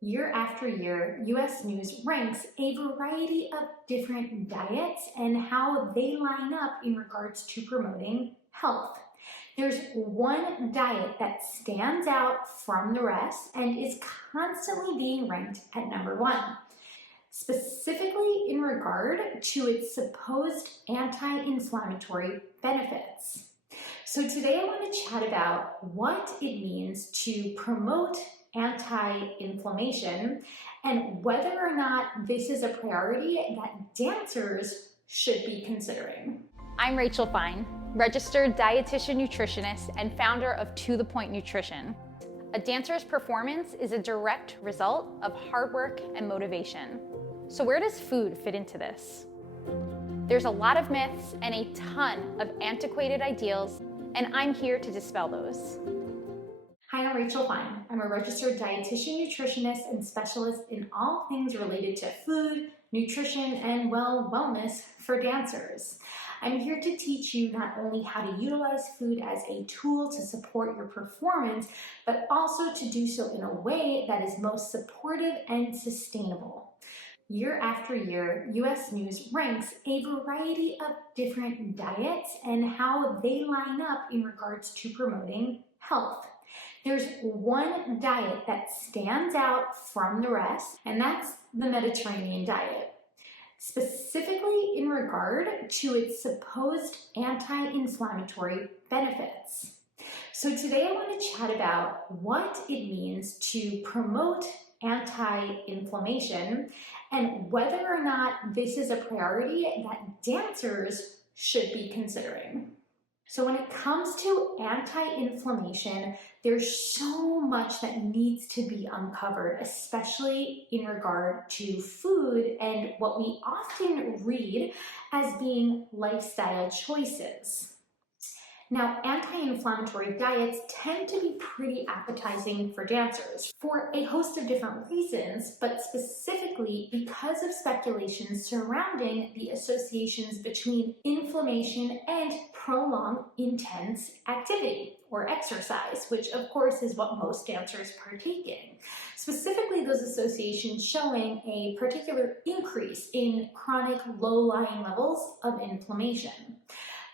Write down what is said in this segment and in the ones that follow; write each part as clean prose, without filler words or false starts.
Year after year, US News ranks a variety of different diets and how they line up in regards to promoting health. There's one diet that stands out from the rest and is constantly being ranked at number one, specifically in regard to its supposed anti-inflammatory benefits. So today I want to chat about what it means to promote anti-inflammation and whether or not this is a priority that dancers should be considering. I'm Rachel Fine, registered dietitian nutritionist and founder of To The Point Nutrition. A dancer's performance is a direct result of hard work and motivation. So where does food fit into this? There's a lot of myths and a ton of antiquated ideals, and I'm here to dispel those. Hi, I'm Rachel Fine. I'm a registered dietitian nutritionist and specialist in all things related to food, nutrition, and wellness for dancers. I'm here to teach you not only how to utilize food as a tool to support your performance, but also to do so in a way that is most supportive and sustainable. Year after year, US News ranks a variety of different diets and how they line up in regards to promoting health. There's one diet that stands out from the rest, and that's the Mediterranean diet, specifically in regard to its supposed anti-inflammatory benefits. So today I want to chat about what it means to promote anti-inflammation and whether or not this is a priority that dancers should be considering. So when it comes to anti-inflammation, there's so much that needs to be uncovered, especially in regard to food and what we often read as being lifestyle choices. Now, anti-inflammatory diets tend to be pretty appetizing for dancers for a host of different reasons, but specifically because of speculation surrounding the associations between inflammation and prolonged intense activity or exercise, which of course is what most dancers partake in. Specifically, those associations showing a particular increase in chronic low-lying levels of inflammation.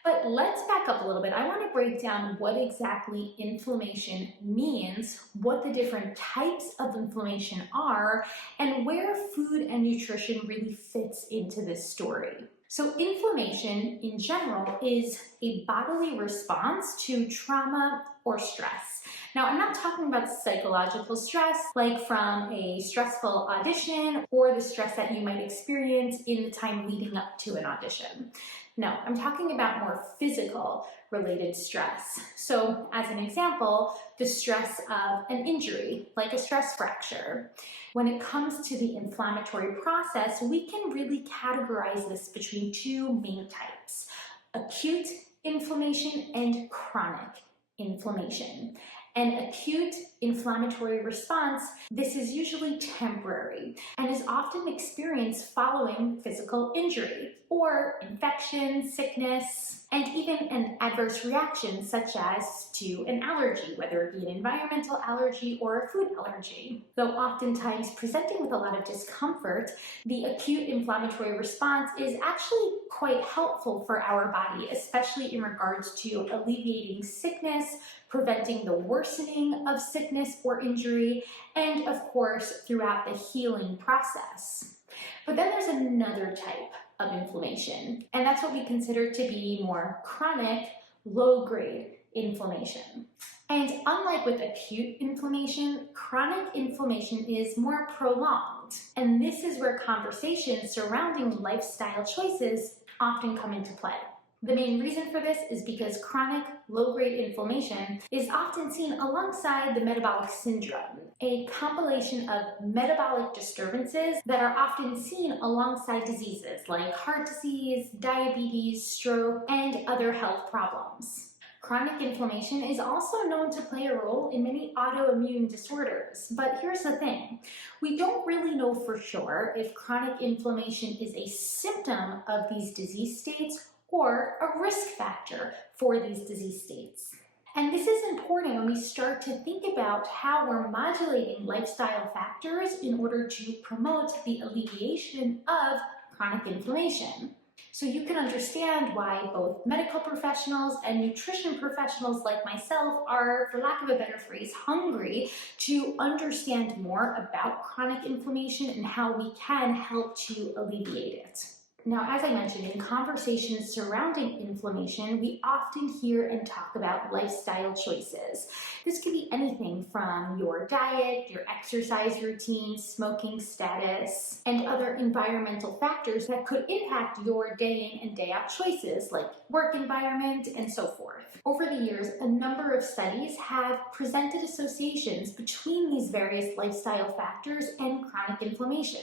But let's back up a little bit. I want to break down what exactly inflammation means, what the different types of inflammation are, and where food and nutrition really fits into this story. So inflammation in general is a bodily response to trauma or stress. Now, I'm not talking about psychological stress, like from a stressful audition or the stress that you might experience in the time leading up to an audition. No, I'm talking about more physical related stress. So as an example, the stress of an injury, like a stress fracture. When it comes to the inflammatory process, we can really categorize this between two main types: acute inflammation and chronic inflammation. An acute inflammatory response, this is usually temporary and is often experienced following physical injury or infection, sickness, and even an adverse reaction such as to an allergy, whether it be an environmental allergy or a food allergy. Though oftentimes presenting with a lot of discomfort, the acute inflammatory response is actually quite helpful for our body, especially in regards to alleviating sickness, preventing the worsening of sickness or injury, and of course, throughout the healing process. But then there's another type of inflammation, and that's what we consider to be more chronic, low-grade inflammation. And unlike with acute inflammation, chronic inflammation is more prolonged. And this is where conversations surrounding lifestyle choices often come into play. The main reason for this is because chronic low-grade inflammation is often seen alongside the metabolic syndrome, a compilation of metabolic disturbances that are often seen alongside diseases like heart disease, diabetes, stroke, and other health problems. Chronic inflammation is also known to play a role in many autoimmune disorders, but here's the thing. We don't really know for sure if chronic inflammation is a symptom of these disease states or a risk factor for these disease states. And this is important when we start to think about how we're modulating lifestyle factors in order to promote the alleviation of chronic inflammation. So you can understand why both medical professionals and nutrition professionals like myself are, for lack of a better phrase, hungry to understand more about chronic inflammation and how we can help to alleviate it. Now, as I mentioned, in conversations surrounding inflammation, we often hear and talk about lifestyle choices. This could be anything from your diet, your exercise routine, smoking status, and other environmental factors that could impact your day in and day out choices, like work environment and so forth. Over the years, a number of studies have presented associations between these various lifestyle factors and chronic inflammation.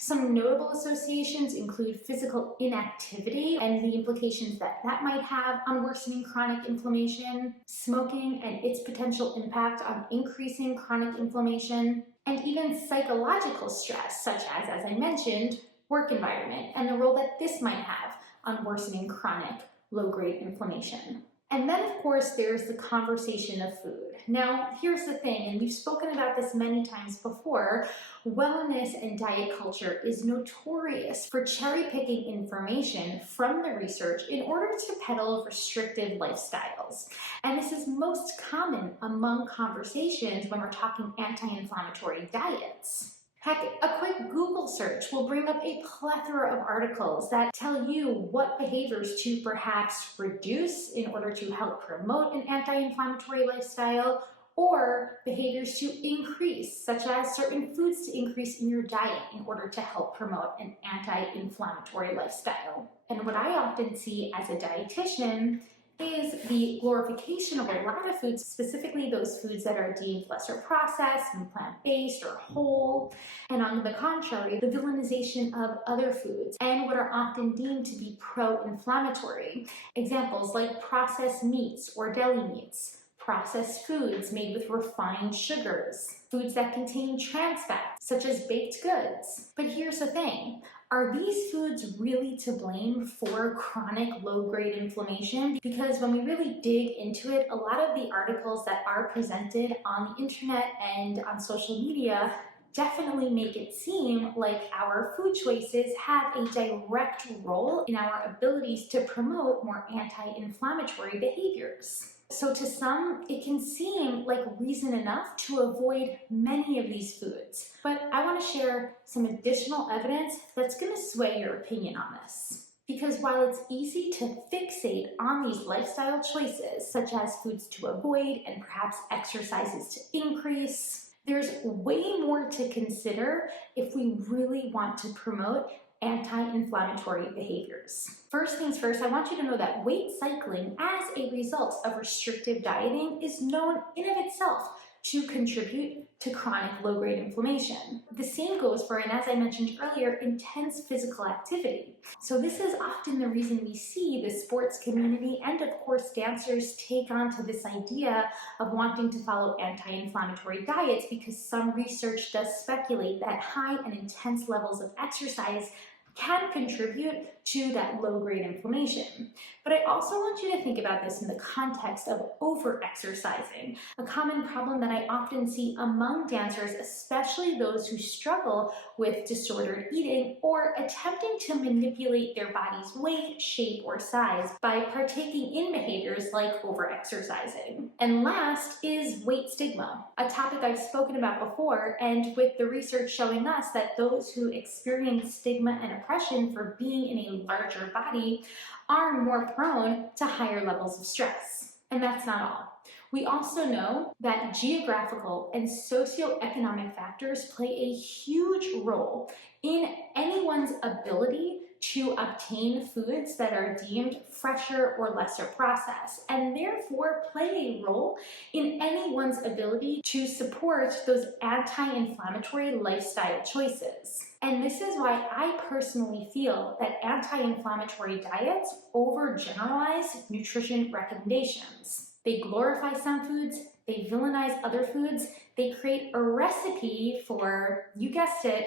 Some notable associations include physical inactivity and the implications that that might have on worsening chronic inflammation, smoking and its potential impact on increasing chronic inflammation, and even psychological stress, such as I mentioned, work environment and the role that this might have on worsening chronic low-grade inflammation. And then, of course, there's the conversation of food. Now, here's the thing, and we've spoken about this many times before, wellness and diet culture is notorious for cherry-picking information from the research in order to peddle restrictive lifestyles. And this is most common among conversations when we're talking anti-inflammatory diets. Heck, a quick Google search will bring up a plethora of articles that tell you what behaviors to perhaps reduce in order to help promote an anti-inflammatory lifestyle, or behaviors to increase, such as certain foods to increase in your diet in order to help promote an anti-inflammatory lifestyle. And what I often see as a dietitian is the glorification of a lot of foods, specifically those foods that are deemed lesser processed and plant-based or whole, and on the contrary, the villainization of other foods and what are often deemed to be pro-inflammatory. Examples like processed meats or deli meats, processed foods made with refined sugars, foods that contain trans fats, such as baked goods. But here's the thing. Are these foods really to blame for chronic low-grade inflammation? Because when we really dig into it, a lot of the articles that are presented on the internet and on social media definitely make it seem like our food choices have a direct role in our abilities to promote more anti-inflammatory behaviors. So to some, it can seem like reason enough to avoid many of these foods. But I want to share some additional evidence that's going to sway your opinion on this. Because while it's easy to fixate on these lifestyle choices, such as foods to avoid and perhaps exercises to increase, there's way more to consider if we really want to promote anti-inflammatory behaviors. First things first, I want you to know that weight cycling as a result of restrictive dieting is known in of itself to contribute to chronic low-grade inflammation. The same goes for, and as I mentioned earlier, intense physical activity. So this is often the reason we see the sports community and of course dancers take on to this idea of wanting to follow anti-inflammatory diets, because some research does speculate that high and intense levels of exercise can contribute to that low-grade inflammation. But I also want you to think about this in the context of over-exercising, a common problem that I often see among dancers, especially those who struggle with disordered eating or attempting to manipulate their body's weight, shape, or size by partaking in behaviors like over-exercising. And last is weight stigma, a topic I've spoken about before, and with the research showing us that those who experience stigma and oppression for being in a larger body are more prone to higher levels of stress. And that's not all. We also know that geographical and socioeconomic factors play a huge role in anyone's ability to obtain foods that are deemed fresher or lesser processed, and therefore play a role in anyone's ability to support those anti-inflammatory lifestyle choices. And this is why I personally feel that anti-inflammatory diets overgeneralize nutrition recommendations. They glorify some foods, they villainize other foods, they create a recipe for, you guessed it,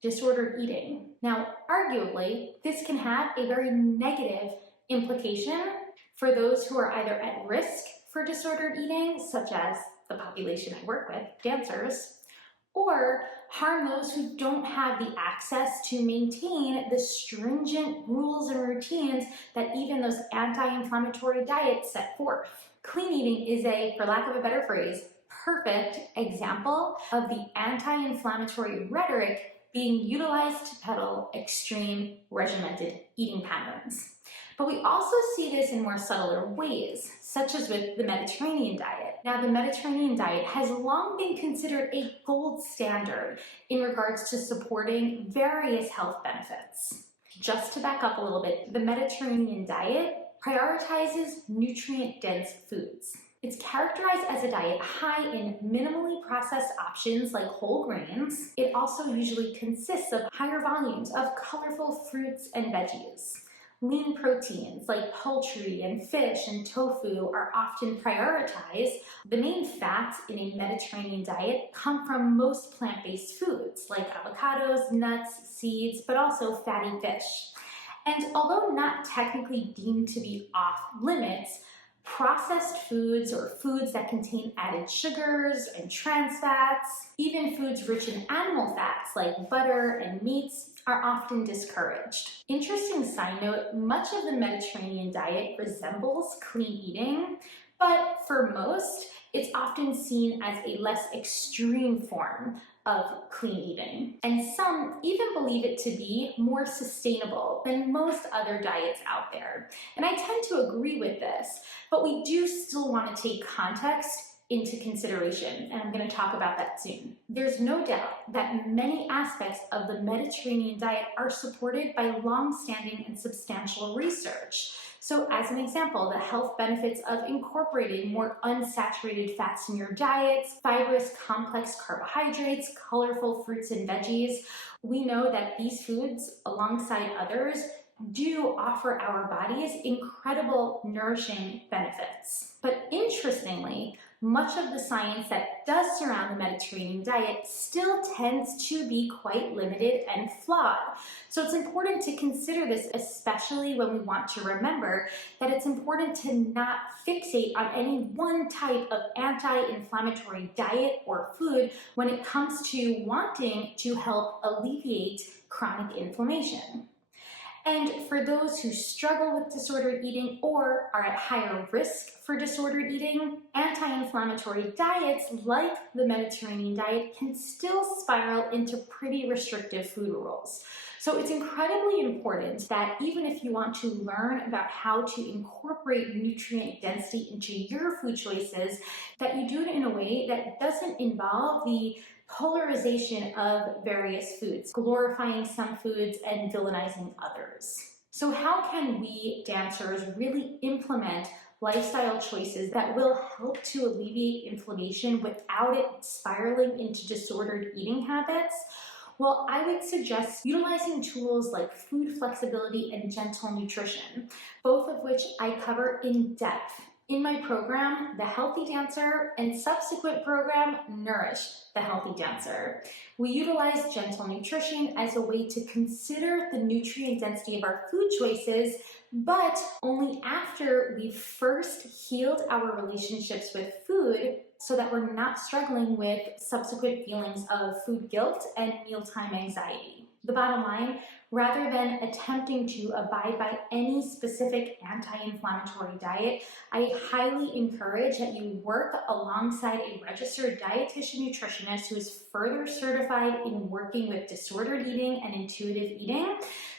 disordered eating. Now, arguably, this can have a very negative implication for those who are either at risk for disordered eating, such as the population I work with, dancers, or harm those who don't have the access to maintain the stringent rules and routines that even those anti-inflammatory diets set forth. Clean eating is for lack of a better phrase, perfect example of the anti-inflammatory rhetoric being utilized to peddle extreme regimented eating patterns. But we also see this in more subtler ways, such as with the Mediterranean diet. Now, the Mediterranean diet has long been considered a gold standard in regards to supporting various health benefits. Just to back up a little bit, the Mediterranean diet prioritizes nutrient-dense foods. It's characterized as a diet high in minimally processed options like whole grains. It also usually consists of higher volumes of colorful fruits and veggies. Lean proteins like poultry and fish and tofu are often prioritized. The main fats in a Mediterranean diet come from most plant-based foods like avocados, nuts, seeds, but also fatty fish. And although not technically deemed to be off limits, processed foods or foods that contain added sugars and trans fats, even foods rich in animal fats like butter and meats, are often discouraged. Interesting side note, much of the Mediterranean diet resembles clean eating, but for most, it's often seen as a less extreme form of clean eating. And some even believe it to be more sustainable than most other diets out there. And I tend to agree with this, but we do still want to take context into consideration, and I'm going to talk about that soon. There's no doubt that many aspects of the Mediterranean diet are supported by long-standing and substantial research. So as an example, the health benefits of incorporating more unsaturated fats in your diets, fibrous complex carbohydrates, colorful fruits and veggies. We know that these foods, alongside others, do offer our bodies incredible nourishing benefits. But interestingly, much of the science that does surround the Mediterranean diet still tends to be quite limited and flawed. So it's important to consider this, especially when we want to remember that it's important to not fixate on any one type of anti-inflammatory diet or food when it comes to wanting to help alleviate chronic inflammation. And for those who struggle with disordered eating or are at higher risk for disordered eating, anti-inflammatory diets like the Mediterranean diet can still spiral into pretty restrictive food rules. So it's incredibly important that even if you want to learn about how to incorporate nutrient density into your food choices, that you do it in a way that doesn't involve the polarization of various foods, glorifying some foods and villainizing others. So how can we dancers really implement lifestyle choices that will help to alleviate inflammation without it spiraling into disordered eating habits? Well, I would suggest utilizing tools like food flexibility and gentle nutrition, both of which I cover in depth in my program, The Healthy Dancer, and subsequent program, Nourish the Healthy Dancer. We utilize gentle nutrition as a way to consider the nutrient density of our food choices, but only after we've first healed our relationships with food so that we're not struggling with subsequent feelings of food guilt and mealtime anxiety. The bottom line, rather than attempting to abide by any specific anti-inflammatory diet, I highly encourage that you work alongside a registered dietitian nutritionist who is further certified in working with disordered eating and intuitive eating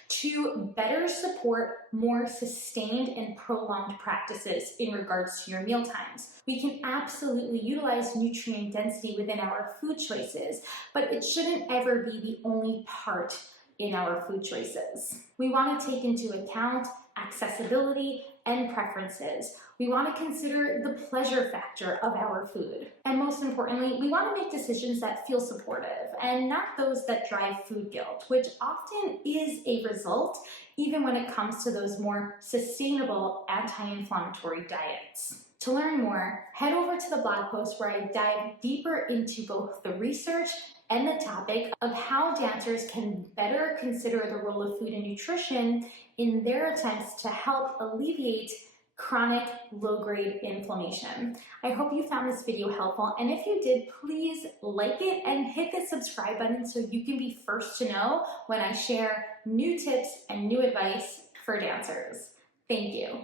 to better support more sustained and prolonged practices in regards to your meal times. We can absolutely utilize nutrient density within our food choices, but it shouldn't ever be the only part in our food choices. We want to take into account accessibility and preferences. We want to consider the pleasure factor of our food. And most importantly, we want to make decisions that feel supportive and not those that drive food guilt, which often is a result even when it comes to those more sustainable anti-inflammatory diets. To learn more, head over to the blog post where I dive deeper into both the research and the topic of how dancers can better consider the role of food and nutrition in their attempts to help alleviate chronic low-grade inflammation. I hope you found this video helpful, and if you did, please like it and hit the subscribe button so you can be first to know when I share new tips and new advice for dancers. Thank you.